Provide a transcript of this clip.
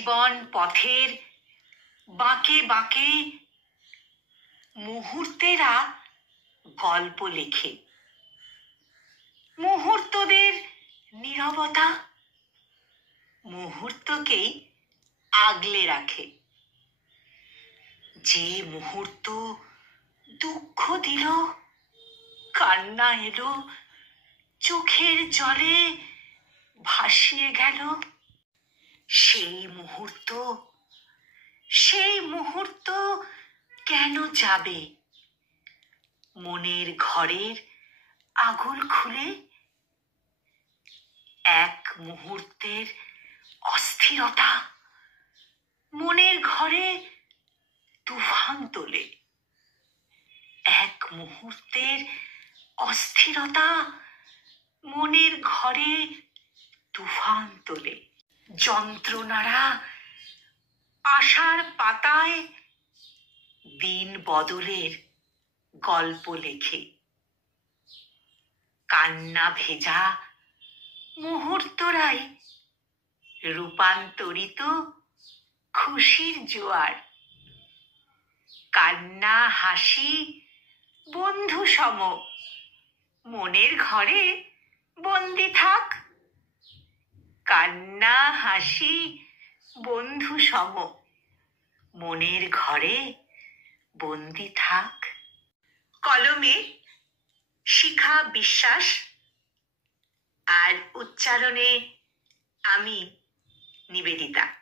জীবন পথের বাঁকে বাঁকে মুহূর্তেরা গল্প লেখে। মুহূর্তদের নীরবতা মুহূর্তকেই আগলে রাখে। যে মুহূর্ত দুঃখ দিল, কান্না এলো, চোখের জলে ভাসিয়ে গেল, সেই মুহূর্ত কেন যাবে? মনের ঘরের আগুল খুলে এক মুহূর্তের অস্থিরতা মনের ঘরে তুফান তোলে। এক মুহূর্তের অস্থিরতা মনের ঘরে তুফান তোলে। যন্ত্রণারা আশার পাতায় দিন বদলের গল্প লেখে। কান্না ভেজা মুহূর্তরাই রূপান্তরিত খুশির জোয়ার। কান্না হাসি বন্ধু সম, মনের ঘরে বন্দি থাক। কান্না হাসি বন্ধু সম, মনের ঘরে বন্দি থাক। কলমে শিখা বিশ্বাস, আর উচ্চারণে আমি নিবেদিতা।